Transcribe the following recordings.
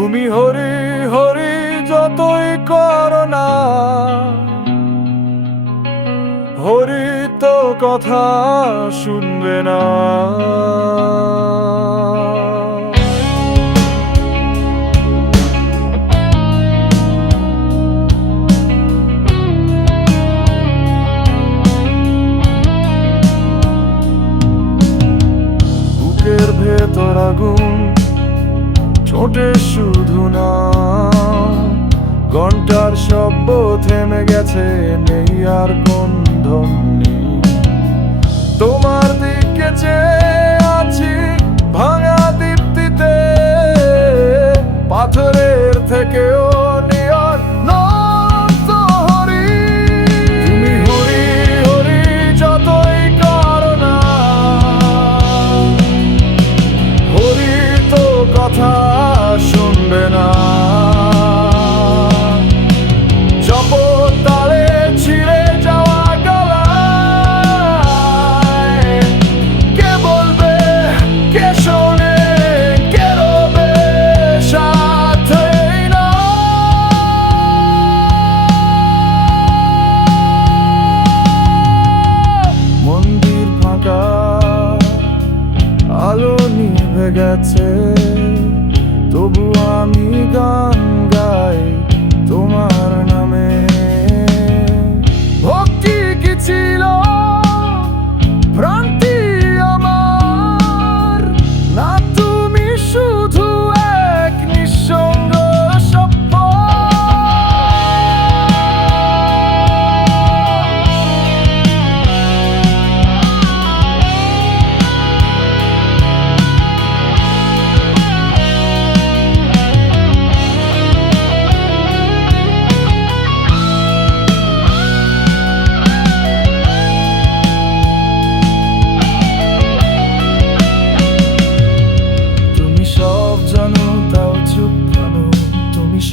তুমি হরি হরি যতই করো না, হরি তো কথা শুনবে না। বুকের ভেতর আগুন, ঠোঁটে শুধু না, ঘন্টার শব্দ থেমে গেছে, নেই আর কোন ধ্বনি। তোমার দিকে চেয়ে আছি ভাঙা দীপ্তিতে, পাথরের থেকেও নিয়ন নত হরি। তুমি হরি হরি যতই করো না, হরি তো কথা শুনবে না। জপতালে ছিঁড়ে যাওয়া গলায় কে বলবে, কে শোনে, কে রবে সাথেই না। মন্দির ফাঁকা, আলো নিভে গেছে, তবু আমি গান গাই তোমার নামে। ভক্তি কি ছিল ভ্রান্তি আমার, না তুমি শুধু এক নিঃসঙ্গ স্বপ্ন।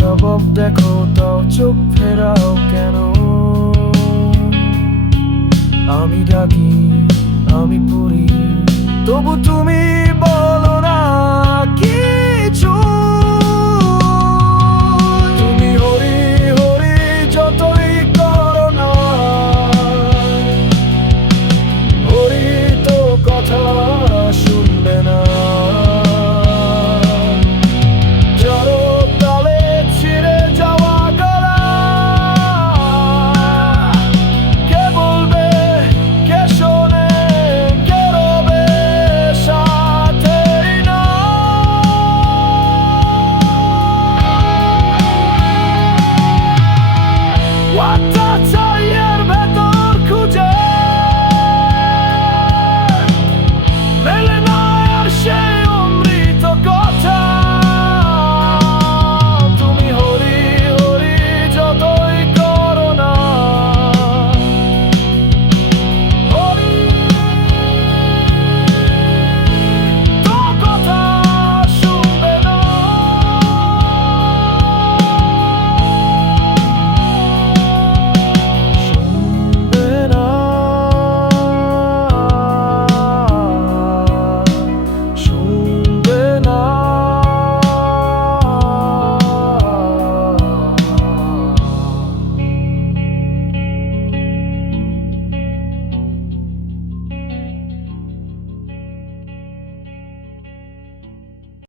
সব দেখো তাও চোখ ফেরাও কেন? আমি ডাকি, আমি পড়ি, তবু তুমি